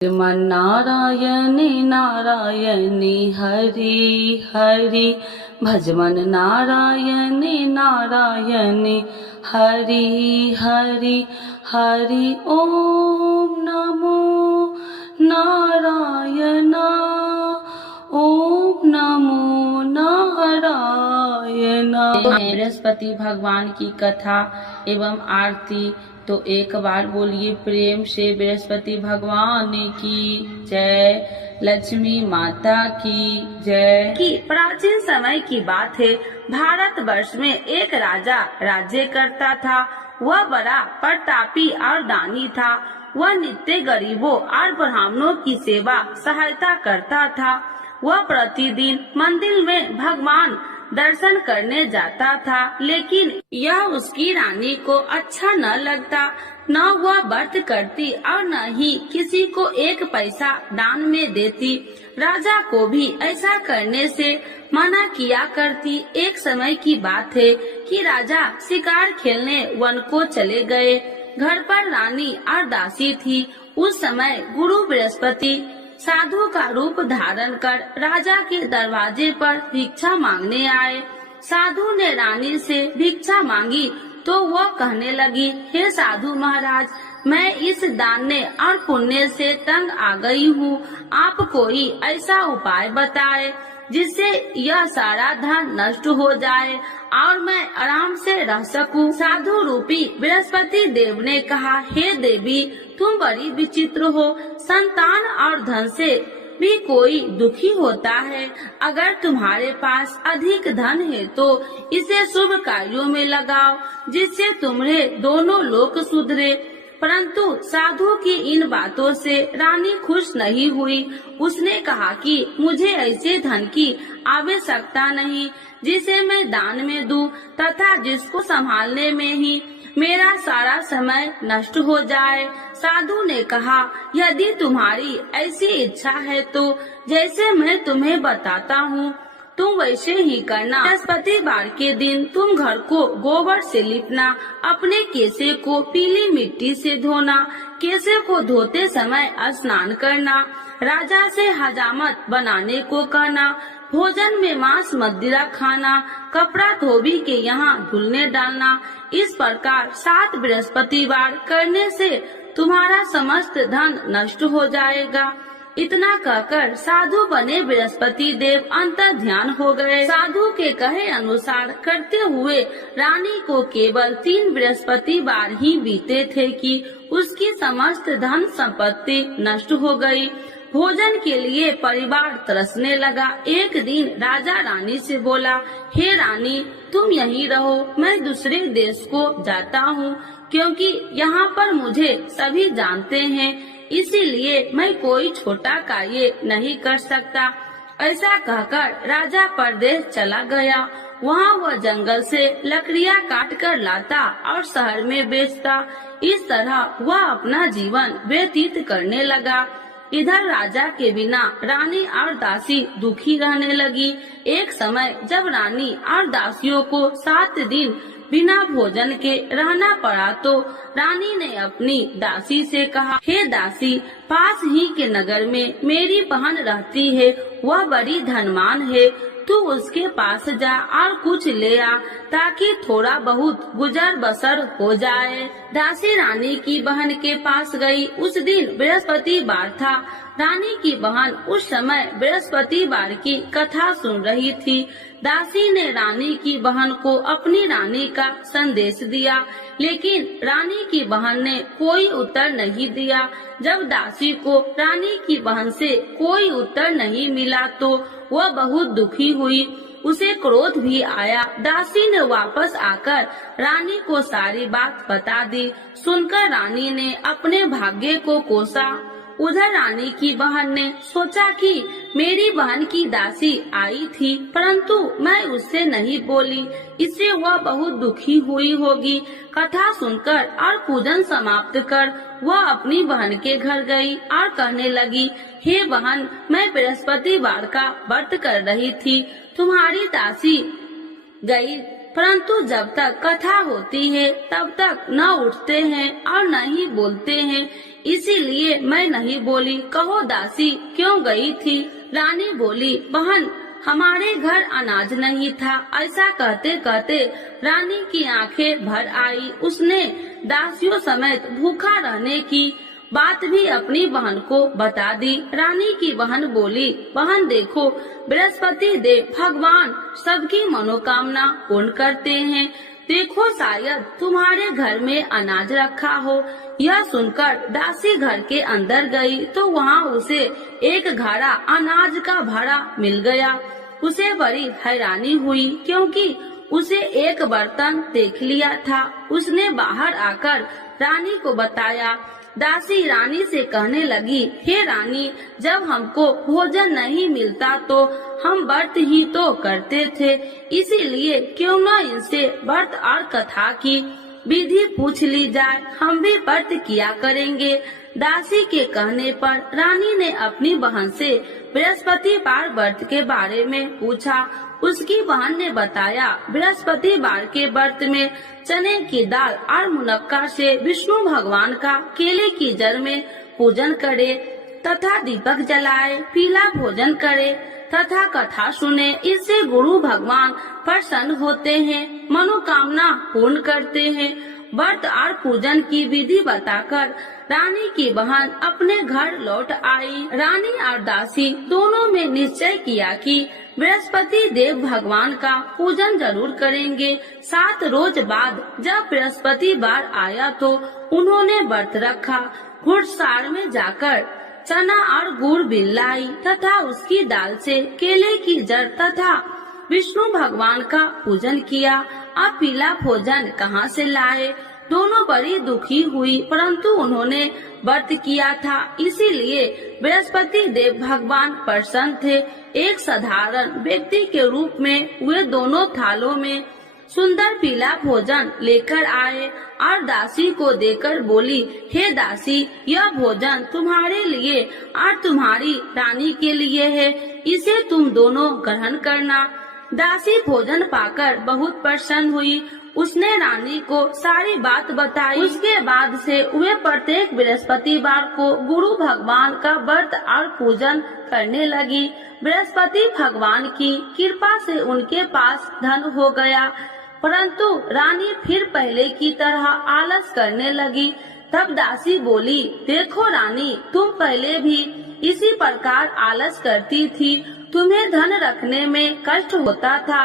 नारायणी नारायणी हरि हरि भजमन नारायणी नारायणी हरि हरि हरि ओम नमो नारायण ओम नमो नारायण। बृहस्पति भगवान की कथा एवं आरती तो एक बार बोलिए प्रेम से बृहस्पति भगवान की जय, लक्ष्मी माता की जय। की प्राचीन समय की बात है। भारतवर्ष में एक राजा राज्य करता था। वह बड़ा प्रतापी और दानी था। वह नित्य गरीबों और ब्राह्मणों की सेवा सहायता करता था। वह प्रतिदिन मंदिर में भगवान दर्शन करने जाता था, लेकिन यह उसकी रानी को अच्छा न लगता। न वह व्रत करती और न ही किसी को एक पैसा दान में देती। राजा को भी ऐसा करने से मना किया करती। एक समय की बात है कि राजा शिकार खेलने वन को चले गए। घर पर रानी और दासी थी। उस समय गुरु बृहस्पति साधु का रूप धारण कर राजा के दरवाजे पर भिक्षा मांगने आए। साधु ने रानी से भिक्षा मांगी तो वह कहने लगी, हे साधु महाराज, मैं इस दान और पुण्य से तंग आ गई हूँ। आप कोई ऐसा उपाय बताए जिससे यह सारा धन नष्ट हो जाए और मैं आराम से रह सकूं। साधु रूपी बृहस्पति देव ने कहा, हे देवी, तुम बड़ी विचित्र हो। संतान और धन से भी कोई दुखी होता है। अगर तुम्हारे पास अधिक धन है तो इसे शुभ कार्यों में लगाओ, जिससे तुम्हारे दोनों लोक सुधरे। परंतु साधु की इन बातों से रानी खुश नहीं हुई। उसने कहा कि मुझे ऐसे धन की आवश्यकता नहीं जिसे मैं दान में दूं तथा जिसको संभालने में ही मेरा सारा समय नष्ट हो जाए। साधु ने कहा, यदि तुम्हारी ऐसी इच्छा है तो जैसे मैं तुम्हें बताता हूँ तुम वैसे ही करना। बृहस्पतिवार के दिन तुम घर को गोबर से लिपना, अपने केसे को पीली मिट्टी से धोना, केसे को धोते समय स्नान करना, राजा से हजामत बनाने को कहना, भोजन में मांस मदिरा खाना, कपड़ा धोबी के यहाँ धुलने डालना। इस प्रकार 7 बृहस्पतिवार करने से तुम्हारा समस्त धन नष्ट हो जाएगा। इतना कहकर साधु बने बृहस्पति देव अंतर ध्यान हो गए। साधु के कहे अनुसार करते हुए रानी को केवल 3 बृहस्पतिवार ही बीते थे कि उसकी समस्त धन संपत्ति नष्ट हो गई। भोजन के लिए परिवार तरसने लगा। एक दिन राजा रानी से बोला, हे रानी, तुम यहीं रहो, मैं दूसरे देश को जाता हूँ, क्योंकि यहाँ पर मुझे सभी जानते हैं, इसीलिए मैं कोई छोटा कार्य नहीं कर सकता। ऐसा कहकर राजा परदेश चला गया। वहाँ वह जंगल से लकड़ियाँ काट कर लाता और शहर में बेचता। इस तरह वह अपना जीवन व्यतीत करने लगा। इधर राजा के बिना रानी और दासी दुखी रहने लगी। एक समय जब रानी और दासियों को 7 दिन बिना भोजन के रहना पड़ा तो रानी ने अपनी दासी से कहा, हे दासी, पास ही के नगर में मेरी बहन रहती है, वह बड़ी धनवान है, तू उसके पास जा और कुछ ले आ ताकि थोड़ा बहुत गुजर बसर हो जाए। दासी रानी की बहन के पास गई। उस दिन बृहस्पतिवार था। रानी की बहन उस समय बृहस्पतिवार की कथा सुन रही थी। दासी ने रानी की बहन को अपनी रानी का संदेश दिया, लेकिन रानी की बहन ने कोई उत्तर नहीं दिया। जब दासी को रानी की बहन से कोई उत्तर नहीं मिला तो वह बहुत दुखी हुई। उसे क्रोध भी आया। दासी ने वापस आकर रानी को सारी बात बता दी। सुनकर रानी ने अपने भाग्य को कोसा। उधर रानी की बहन ने सोचा कि मेरी बहन की दासी आई थी, परंतु मैं उससे नहीं बोली, इससे वह बहुत दुखी हुई होगी। कथा सुनकर और पूजन समाप्त कर वह अपनी बहन के घर गई और कहने लगी, हे बहन, मैं बृहस्पतिवार का व्रत कर रही थी, तुम्हारी दासी गई परंतु जब तक कथा होती है तब तक न उठते हैं और न ही बोलते हैं, इसीलिए मैं नहीं बोली। कहो दासी क्यों गई थी? रानी बोली, बहन हमारे घर अनाज नहीं था। ऐसा कहते कहते रानी की आंखें भर आई। उसने दासियों समेत भूखा रहने की बात भी अपनी बहन को बता दी। रानी की बहन बोली, बहन देखो बृहस्पति देव भगवान सबकी मनोकामना पूर्ण करते हैं। देखो शायद तुम्हारे घर में अनाज रखा हो। यह सुनकर दासी घर के अंदर गई तो वहाँ उसे एक घड़ा अनाज का भरा मिल गया। उसे बड़ी हैरानी हुई क्योंकि उसे एक बर्तन देख लिया था। उसने बाहर आकर रानी को बताया। दासी रानी से कहने लगी, हे रानी, जब हमको भोजन नहीं मिलता तो हम व्रत ही तो करते थे, इसीलिए क्यों न इनसे व्रत और कथा की विधि पूछ ली जाए, हम भी व्रत किया करेंगे। दासी के कहने पर रानी ने अपनी बहन से बृहस्पतिवार व्रत के बारे में पूछा। उसकी बहन ने बताया, बृहस्पतिवार के व्रत में चने की दाल और मुनक्का से विष्णु भगवान का केले की जड़ में पूजन करे तथा दीपक जलाए, पीला भोजन करे तथा कथा सुने। इससे गुरु भगवान प्रसन्न होते हैं, मनोकामना पूर्ण करते हैं। व्रत और पूजन की विधि बताकर रानी की बहन अपने घर लौट आई। रानी और दासी दोनों में निश्चय किया कि बृहस्पति देव भगवान का पूजन जरूर करेंगे। 7 रोज बाद जब बृहस्पतिवार आया तो उन्होंने व्रत रखा। घुड़सार में जाकर चना और गुड़ बिल लाई तथा उसकी दाल से केले की जड़ तथा विष्णु भगवान का पूजन किया। अब पीला भोजन कहाँ से लाए? दोनों बड़ी दुखी हुई, परंतु उन्होंने व्रत किया था, इसीलिए बृहस्पति देव भगवान प्रसन्न थे। एक साधारण व्यक्ति के रूप में वे दोनों थालों में सुंदर पीला भोजन लेकर आए और दासी को देकर बोली, हे दासी, यह भोजन तुम्हारे लिए और तुम्हारी रानी के लिए है, इसे तुम दोनों ग्रहण करना। दासी भोजन पाकर बहुत प्रसन्न हुई। उसने रानी को सारी बात बताई। उसके बाद से वे प्रत्येक बृहस्पतिवार को गुरु भगवान का व्रत और पूजन करने लगी। बृहस्पति भगवान की कृपा से उनके पास धन हो गया, परंतु रानी फिर पहले की तरह आलस करने लगी। तब दासी बोली, देखो रानी, तुम पहले भी इसी प्रकार आलस करती थी, तुम्हें धन रखने में कष्ट होता था,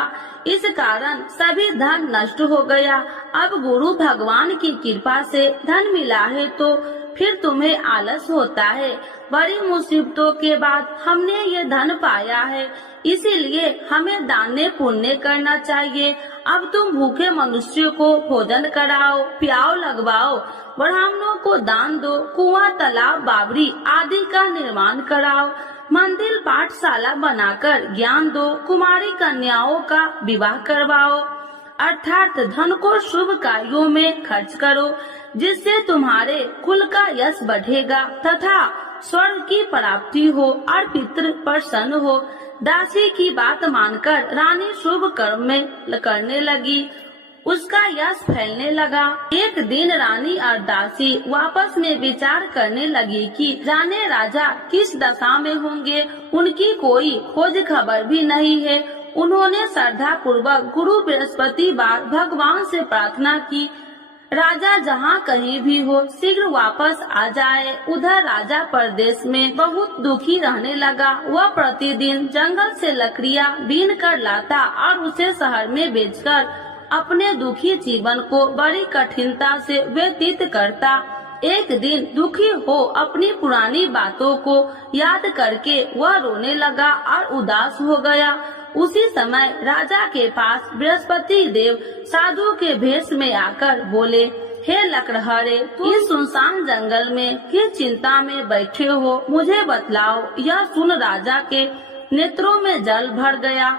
इस कारण सभी धन नष्ट हो गया। अब गुरु भगवान की कृपा से धन मिला है तो फिर तुम्हें आलस होता है। बड़ी मुसीबतों के बाद हमने ये धन पाया है, इसीलिए हमें दान पुण्य करना चाहिए। अब तुम भूखे मनुष्य को भोजन कराओ, प्याव लगवाओ, ब्राह्मणों को दान दो, कुआं, तालाब, बावड़ी आदि का निर्माण कराओ, मंदिर, पाठशाला बनाकर ज्ञान दो, कुमारी कन्याओं का विवाह करवाओ, अर्थात धन को शुभ कार्यों में खर्च करो, जिससे तुम्हारे कुल का यश बढ़ेगा तथा स्वर्ग की प्राप्ति हो और पितृ प्रसन्न हो। दासी की बात मानकर रानी शुभ कर्म में करने लगी, उसका यश फैलने लगा। एक दिन रानी और दासी आपस में विचार करने लगी कि जाने राजा किस दशा में होंगे, उनकी कोई खोज खबर भी नहीं है। उन्होंने श्रद्धा पूर्वक गुरु बृहस्पतिवार भगवान से प्रार्थना की, राजा जहाँ कहीं भी हो शीघ्र वापस आ जाए। उधर राजा परदेश में बहुत दुखी रहने लगा। वह प्रतिदिन जंगल से लकड़ियाँ बीन कर लाता और उसे शहर में बेचकर अपने दुखी जीवन को बड़ी कठिनता से व्यतीत करता। एक दिन दुखी हो अपनी पुरानी बातों को याद करके वह रोने लगा और उदास हो गया। उसी समय राजा के पास बृहस्पति देव साधु के भेष में आकर बोले, हे लकड़हारे, तुम इस सुनसान जंगल में किस चिंता में बैठे हो, मुझे बतलाओ। यह सुन राजा के नेत्रों में जल भर गया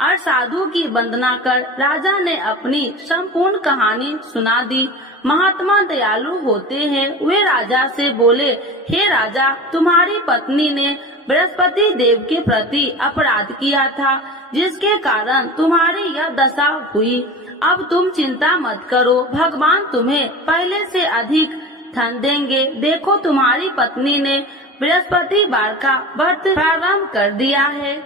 और साधु की वंदना कर राजा ने अपनी संपूर्ण कहानी सुना दी। महात्मा दयालु होते हैं। वे राजा से बोले, हे राजा, तुम्हारी पत्नी ने बृहस्पति देव के प्रति अपराध किया था, जिसके कारण तुम्हारी यह दशा हुई। अब तुम चिंता मत करो, भगवान तुम्हें पहले से अधिक धन देंगे। देखो तुम्हारी पत्नी ने बृहस्पतिवार का व्रत प्रारंभ कर दिया है।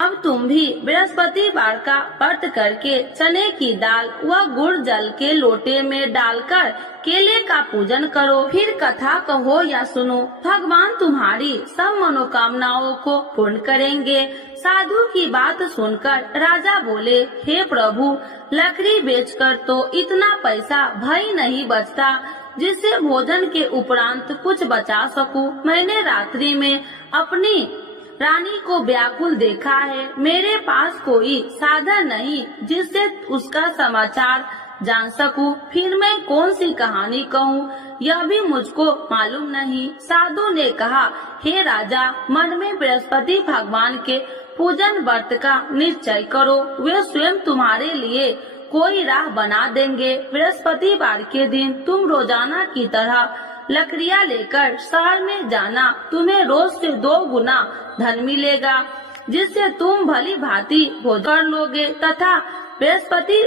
अब तुम भी बृहस्पतिवार का व्रत करके चने की दाल व गुड़ जल के लोटे में डालकर केले का पूजन करो। फिर कथा कहो या सुनो, भगवान तुम्हारी सब मनोकामनाओं को पूर्ण करेंगे। साधु की बात सुनकर राजा बोले, हे प्रभु, लकड़ी बेचकर तो इतना पैसा भई नहीं बचता जिससे भोजन के उपरांत कुछ बचा सकूं। मैंने रात्रि में अपनी रानी को व्याकुल देखा है। मेरे पास कोई साधन नहीं जिससे उसका समाचार जान सकूं। फिर मैं कौन सी कहानी कहूँ, यह भी मुझको मालूम नहीं। साधु ने कहा, हे राजा, मन में बृहस्पति भगवान के पूजन व्रत का निश्चय करो, वे स्वयं तुम्हारे लिए कोई राह बना देंगे। बृहस्पतिवार के दिन तुम रोजाना की तरह लकड़ियाँ लेकर शहर में जाना। तुम्हें रोज से 2 गुना धन मिलेगा, जिससे तुम भली भांति भोजन कर लोगे तथा बृहस्पति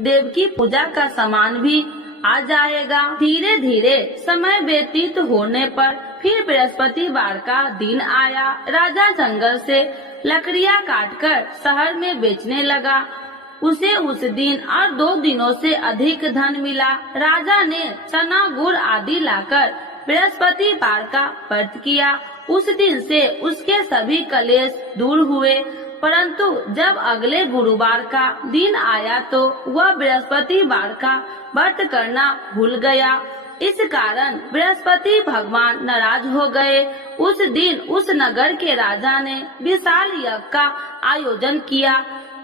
देव की पूजा का सामान भी आ जाएगा। धीरे धीरे समय व्यतीत होने पर फिर बृहस्पतिवार का दिन आया। राजा जंगल से लकड़ियाँ काटकर शहर में बेचने लगा। उसे उस दिन और 2 दिनों से अधिक धन मिला। राजा ने चना गुड़ आदि लाकर बृहस्पतिवार का व्रत किया। उस दिन से उसके सभी कलेश दूर हुए। परंतु जब अगले गुरुवार का दिन आया तो वह बृहस्पतिवार का व्रत करना भूल गया। इस कारण बृहस्पति भगवान नाराज हो गए। उस दिन उस नगर के राजा ने विशाल यज्ञ का आयोजन किया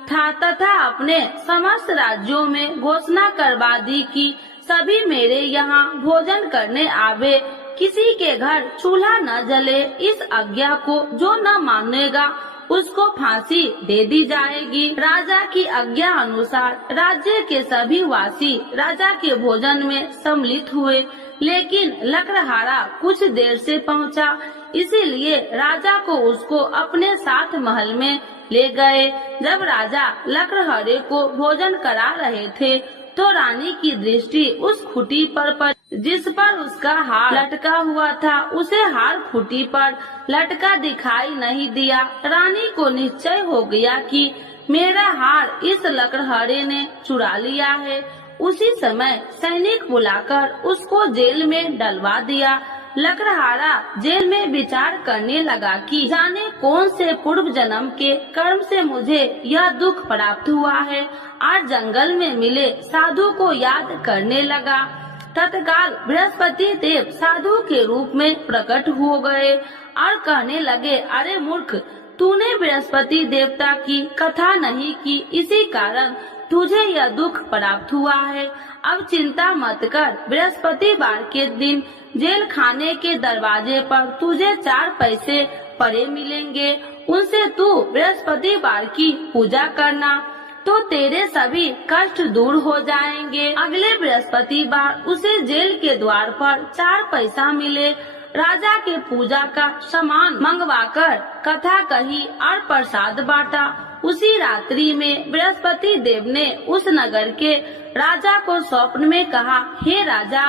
था तथा अपने समस्त राज्यों में घोषणा करवा दी कि सभी मेरे यहाँ भोजन करने आवे, किसी के घर चूल्हा न जले। इस आज्ञा को जो न मानेगा उसको फांसी दे दी जाएगी। राजा की आज्ञा अनुसार राज्य के सभी वासी राजा के भोजन में सम्मिलित हुए, लेकिन लकड़हारा कुछ देर से पहुंचा, इसीलिए राजा को उसको अपने साथ महल में ले गए। जब राजा लकड़हारे को भोजन करा रहे थे तो रानी की दृष्टि उस खूंटी पर पड़ी जिस पर उसका हार लटका हुआ था। उसे हार खूंटी पर लटका दिखाई नहीं दिया। रानी को निश्चय हो गया कि मेरा हार इस लकड़हारे ने चुरा लिया है। उसी समय सैनिक बुलाकर उसको जेल में डलवा दिया। लकड़हारा जेल में विचार करने लगा कि जाने कौन से पूर्व जन्म के कर्म से मुझे यह दुख प्राप्त हुआ है, और जंगल में मिले साधु को याद करने लगा। तत्काल बृहस्पति देव साधु के रूप में प्रकट हो गए और कहने लगे, अरे मूर्ख, तूने बृहस्पति देवता की कथा नहीं की, इसी कारण तुझे यह दुख प्राप्त हुआ है। अब चिंता मत कर, बृहस्पतिवार के दिन जेल खाने के दरवाजे पर तुझे 4 पैसे पड़े मिलेंगे। उनसे तू बृहस्पतिवार की पूजा करना तो तेरे सभी कष्ट दूर हो जाएंगे। अगले बृहस्पतिवार उसे जेल के द्वार पर 4 पैसा मिले। राजा के पूजा का सामान मंगवाकर कथा कही और प्रसाद बांटा। उसी रात्रि में बृहस्पति देव ने उस नगर के राजा को स्वप्न में कहा, हे राजा,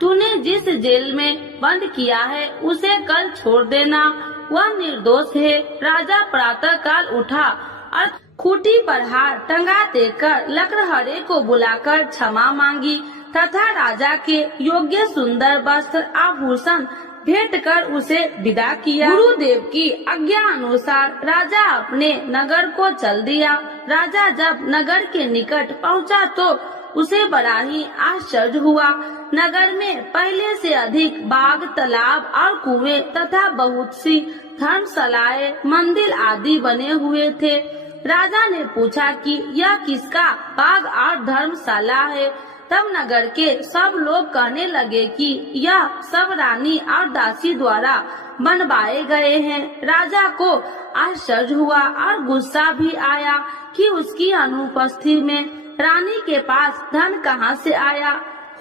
तूने जिस जेल में बंद किया है उसे कल छोड़ देना, वह निर्दोष है। राजा प्रातः काल उठा और खूंटी पर हार टंगा देकर लकड़हारे को बुलाकर क्षमा मांगी तथा राजा के योग्य सुंदर वस्त्र आभूषण भेंट कर उसे विदा किया। गुरुदेव की आज्ञा अनुसार राजा अपने नगर को चल दिया। राजा जब नगर के निकट पहुंचा तो उसे बड़ा ही आश्चर्य हुआ। नगर में पहले से अधिक बाग, तालाब और कुएं तथा बहुत सी धर्मशालाएं, मंदिर आदि बने हुए थे। राजा ने पूछा कि यह किसका बाग और धर्मशाला है। तब नगर के सब लोग कहने लगे कि यह सब रानी और दासी द्वारा बनवाए गए हैं। राजा को आश्चर्य हुआ और गुस्सा भी आया कि उसकी अनुपस्थिति में रानी के पास धन कहां से आया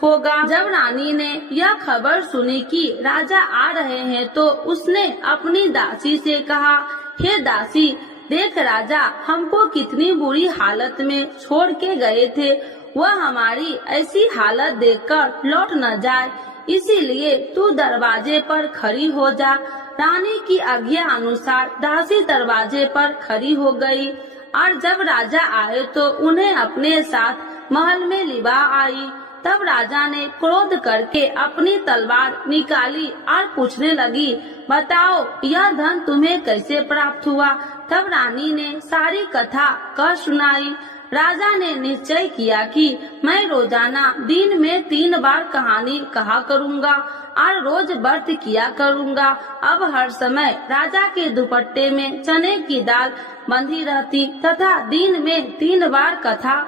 होगा। जब रानी ने यह खबर सुनी कि राजा आ रहे हैं तो उसने अपनी दासी से कहा, हे दासी, देख राजा हमको कितनी बुरी हालत में छोड़ के गए थे वह हमारी ऐसी हालत देखकर लौट न जाए, इसीलिए तू दरवाजे पर खड़ी हो जा। रानी की आज्ञा अनुसार दासी दरवाजे पर खड़ी हो गई और जब राजा आए तो उन्हें अपने साथ महल में लिवा आई। तब राजा ने क्रोध करके अपनी तलवार निकाली और पूछने लगी, बताओ यह धन तुम्हें कैसे प्राप्त हुआ। तब रानी ने सारी कथा कह सुनाई। राजा ने निश्चय किया कि मैं रोजाना दिन में 3 बार कहानी कहा करूँगा और रोज व्रत किया करूँगा। अब हर समय राजा के दुपट्टे में चने की दाल बंधी रहती तथा दिन में 3 बार कथा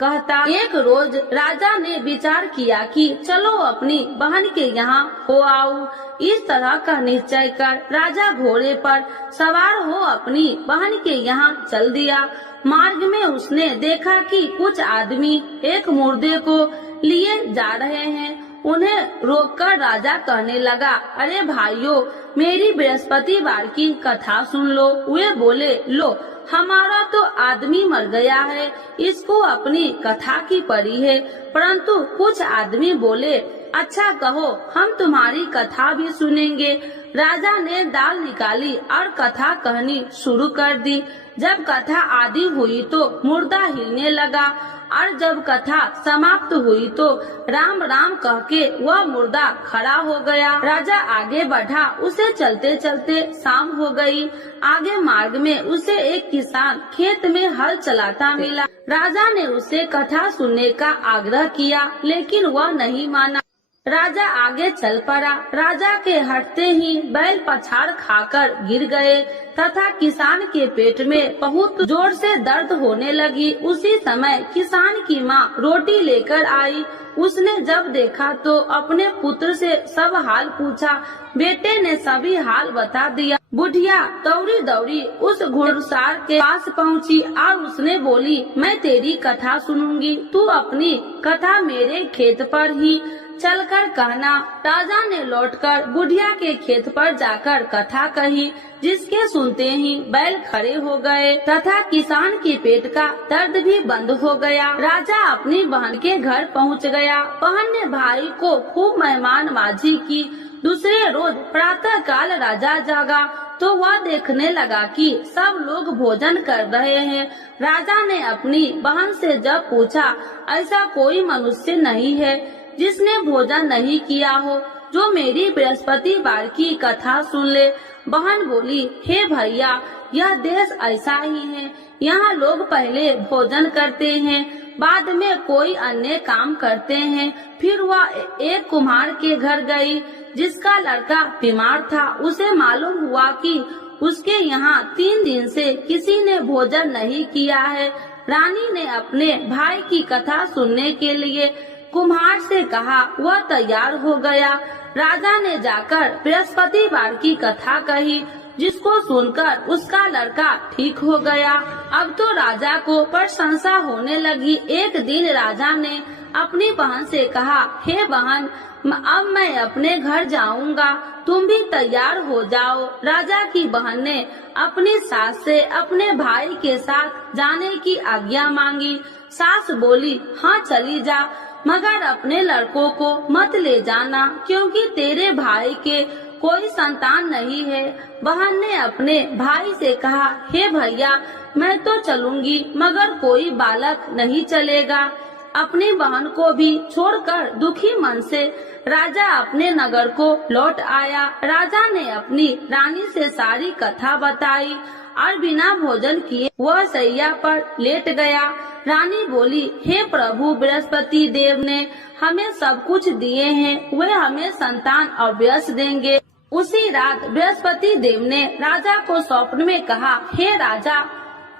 कहता। एक रोज राजा ने विचार किया कि चलो अपनी बहन के यहाँ हो आऊं। इस तरह का निश्चय कर राजा घोड़े पर सवार हो अपनी बहन के यहाँ चल दिया। मार्ग में उसने देखा कि कुछ आदमी एक मुर्दे को लिए जा रहे हैं। उन्हें रोककर राजा कहने लगा, अरे भाइयों, मेरी बृहस्पतिवार की कथा सुन लो। वे बोले, लो हमारा तो आदमी मर गया है, इसको अपनी कथा की पड़ी है। परंतु कुछ आदमी बोले, अच्छा कहो, हम तुम्हारी कथा भी सुनेंगे। राजा ने दाल निकाली और कथा कहनी शुरू कर दी। जब कथा आदि हुई तो मुर्दा हिलने लगा और जब कथा समाप्त हुई तो राम राम कह के वह मुर्दा खड़ा हो गया। राजा आगे बढ़ा, उसे चलते चलते शाम हो गई। आगे मार्ग में उसे एक किसान खेत में हल चलाता मिला। राजा ने उसे कथा सुनने का आग्रह किया, लेकिन वह नहीं माना। राजा आगे चल पड़ा। राजा के हटते ही बैल पछाड़ खाकर गिर गए तथा किसान के पेट में बहुत जोर से दर्द होने लगी। उसी समय किसान की माँ रोटी लेकर आई। उसने जब देखा तो अपने पुत्र से सब हाल पूछा। बेटे ने सभी हाल बता दिया। बुढ़िया दौड़ी दौड़ी उस घुड़सवार के पास पहुँची और उसने बोली, मैं तेरी कथा सुनूंगी, तू अपनी कथा मेरे खेत पर ही चलकर कहना। राजा ने लौटकर बुढ़िया के खेत पर जाकर कथा कही, जिसके सुनते ही बैल खड़े हो गए तथा किसान के पेट का दर्द भी बंद हो गया। राजा अपनी बहन के घर पहुंच गया। बहन ने भाई को खूब मेहमानबाजी की। दूसरे रोज प्रातः काल राजा जागा तो वह देखने लगा कि सब लोग भोजन कर रहे हैं। राजा ने अपनी बहन से जब पूछा, ऐसा कोई मनुष्य नहीं है जिसने भोजन नहीं किया हो, जो मेरी बृहस्पतिवार की कथा सुन ले। बहन बोली, हे भैया, यह देश ऐसा ही है। यहाँ लोग पहले भोजन करते हैं, बाद में कोई अन्य काम करते हैं। फिर वह एक कुम्हार के घर गई, जिसका लड़का बीमार था। उसे मालूम हुआ कि उसके यहाँ 3 दिन से किसी ने भोजन नहीं किया है। रानी ने अपने भाई की कथा सुनने के लिए कुम्हार से कहा। वह तैयार हो गया। राजा ने जाकर बृहस्पतिवार की कथा कही, जिसको सुनकर उसका लड़का ठीक हो गया। अब तो राजा को प्रशंसा होने लगी। एक दिन राजा ने अपनी बहन से कहा, हे बहन, अब मैं अपने घर जाऊंगा, तुम भी तैयार हो जाओ। राजा की बहन ने अपनी सास से अपने भाई के साथ जाने की आज्ञा मांगी। सास बोली, हाँ चली जा, मगर अपने लड़कों को मत ले जाना, क्योंकि तेरे भाई के कोई संतान नहीं है। बहन ने अपने भाई से कहा, हे भैया, मैं तो चलूंगी, मगर कोई बालक नहीं चलेगा। अपनी बहन को भी छोड़कर दुखी मन से राजा अपने नगर को लौट आया। राजा ने अपनी रानी से सारी कथा बताई और बिना भोजन किए वह सैया पर लेट गया। रानी बोली, हे प्रभु, बृहस्पति देव ने हमें सब कुछ दिए हैं, वे हमें संतान अवश्य देंगे। उसी रात बृहस्पति देव ने राजा को स्वप्न में कहा, हे राजा,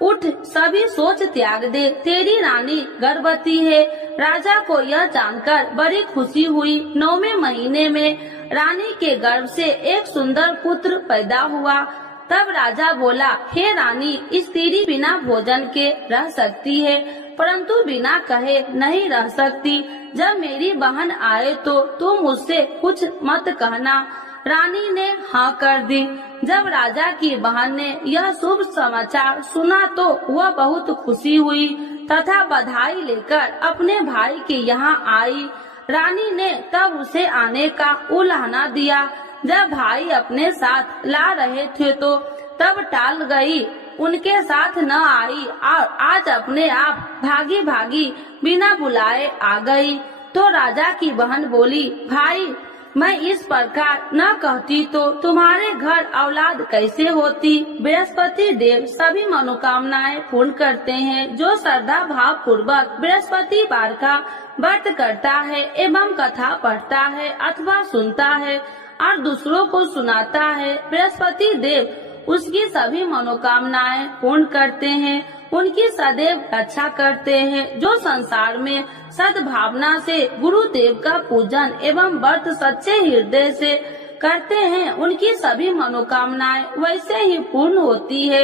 उठ, सभी सोच त्याग दे, तेरी रानी गर्भवती है। राजा को यह जानकर बड़ी खुशी हुई। 9वें महीने में रानी के गर्भ से एक सुंदर पुत्र पैदा हुआ। तब राजा बोला, हे रानी, स्त्री बिना भोजन के रह सकती है, परंतु बिना कहे नहीं रह सकती। जब मेरी बहन आए तो तुम मुझसे कुछ मत कहना। रानी ने हाँ कर दी। जब राजा की बहन ने यह शुभ समाचार सुना तो वह बहुत खुशी हुई तथा बधाई लेकर अपने भाई के यहाँ आई। रानी ने तब उसे आने का उलाहना दिया। जब भाई अपने साथ ला रहे थे तो तब टाल गई, उनके साथ न आई और आज अपने आप भागी भागी बिना बुलाए आ गई। तो राजा की बहन बोली, भाई मैं इस प्रकार न कहती तो तुम्हारे घर औलाद कैसे होती। बृहस्पति देव सभी मनोकामनाएं पूर्ण करते हैं। जो श्रद्धा भाव पूर्वक बृहस्पति वार का व्रत करता है एवं कथा पढ़ता है अथवा सुनता है और दूसरों को सुनाता है, बृहस्पति देव उसकी सभी मनोकामनाएं पूर्ण करते हैं, उनकी सदैव रक्षा करते हैं। जो संसार में सद्भावना से गुरुदेव का पूजन एवं व्रत सच्चे हृदय से करते हैं, उनकी सभी मनोकामनाएं वैसे ही पूर्ण होती है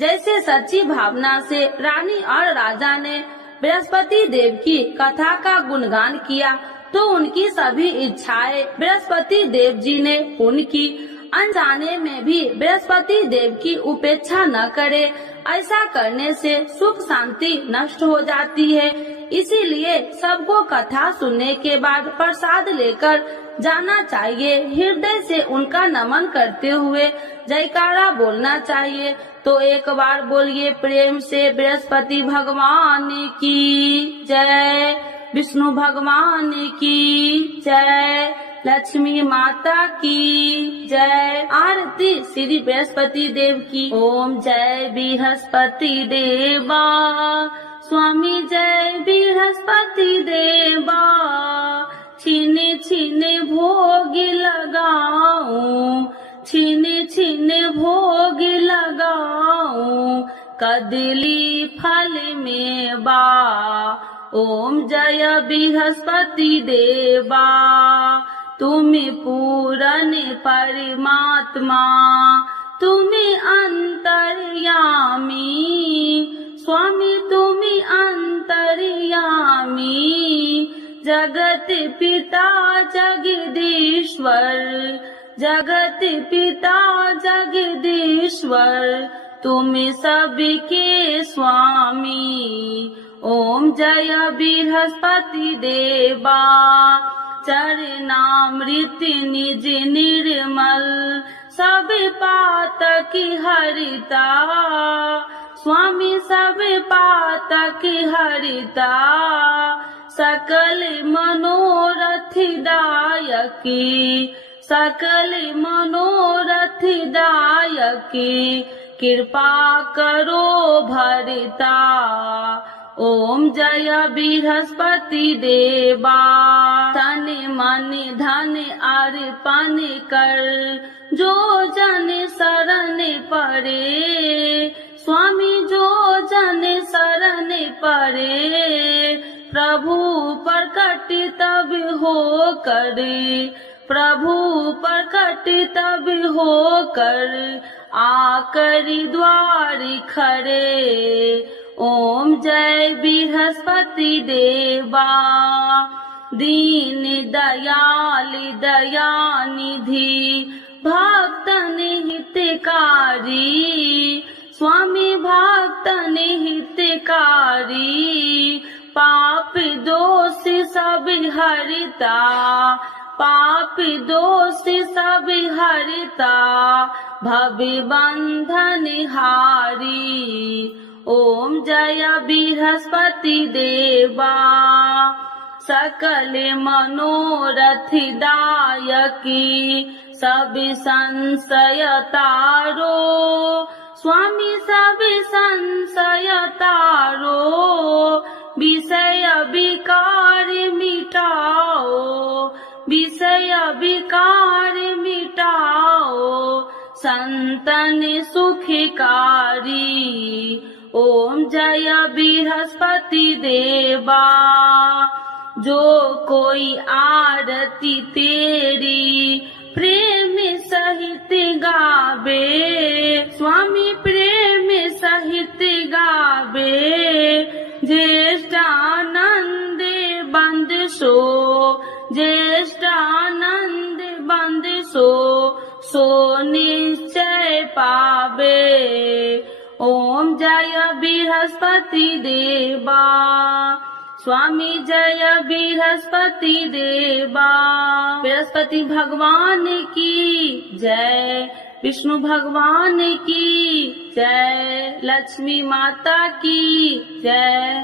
जैसे सच्ची भावना से रानी और राजा ने बृहस्पति देव की कथा का गुणगान किया तो उनकी सभी इच्छाएं बृहस्पति देव जी ने पूर्ण की। अनजाने में भी बृहस्पति देव की उपेक्षा न करे, ऐसा करने से सुख शांति नष्ट हो जाती है। इसीलिए सबको कथा सुनने के बाद प्रसाद लेकर जाना चाहिए। हृदय से उनका नमन करते हुए जयकारा बोलना चाहिए। तो एक बार बोलिए प्रेम से बृहस्पति भगवान की जय, विष्णु भगवान की जय, लक्ष्मी माता की जय। आरती श्री बृहस्पति देव की। ओम जय बृहस्पति देवा, स्वामी जय बृहस्पति देवा। छीने छीने भोग लगाऊं, छीने छीने भोग लगाऊं, कदली फल में बा। ओम जय बृहस्पति देवा, तुम्हें पूरन परमात्मा, तुम्हें अंतर्यामी, स्वामी तुम्हें अंतर्यामी। जगत पिता जगदीश्वर, जगत पिता जगदीश्वर, तुम सबके स्वामी। ओम जय बृहस्पति देवा, चरणामृत निज निर्मल, सब पातक हरिता, स्वामी सब पातक हरिता। सकल मनोरथ दायकी, सकल मनोरथ दायकी, कृपा करो भरता। ओम जय बृहस्पति देवा, तन मन धन अर्पण कर, जो जन शरण पड़े, स्वामी जो जन शरण पड़े। प्रभु प्रकट तब हो करे, प्रभु प्रकट तब हो कर, आकर द्वार खड़े। ओम जय बृहस्पति देवा, दीन दयाल दयानिधि, भक्तन हितकारी, स्वामी भक्तन हितकारी। पाप दोष सब हरिता, पाप दोष सब हरिता, भव बंधन हारी। ओम जय बृहस्पति देवा, सकल मनोरथ दायकी, सब संशय तारो, स्वामी सब संशय तारो। विषय विकार मिटाओ, विषय विकार मिटाओ, संतन सुखकारी। ओम जय बृहस्पति देवा, जो कोई आरती तेरी प्रेम सहित गावे, स्वामी प्रेम सहित गावे। ज्येष्ठानंद बंद सो, ज्येष्ठानंद बंद सो, सो निश्चय पावे। ओम ओम जय बृहस्पति देवा, स्वामी जय बृहस्पति देवा। बृहस्पति भगवान की जय, विष्णु भगवान की जय, लक्ष्मी माता की जय।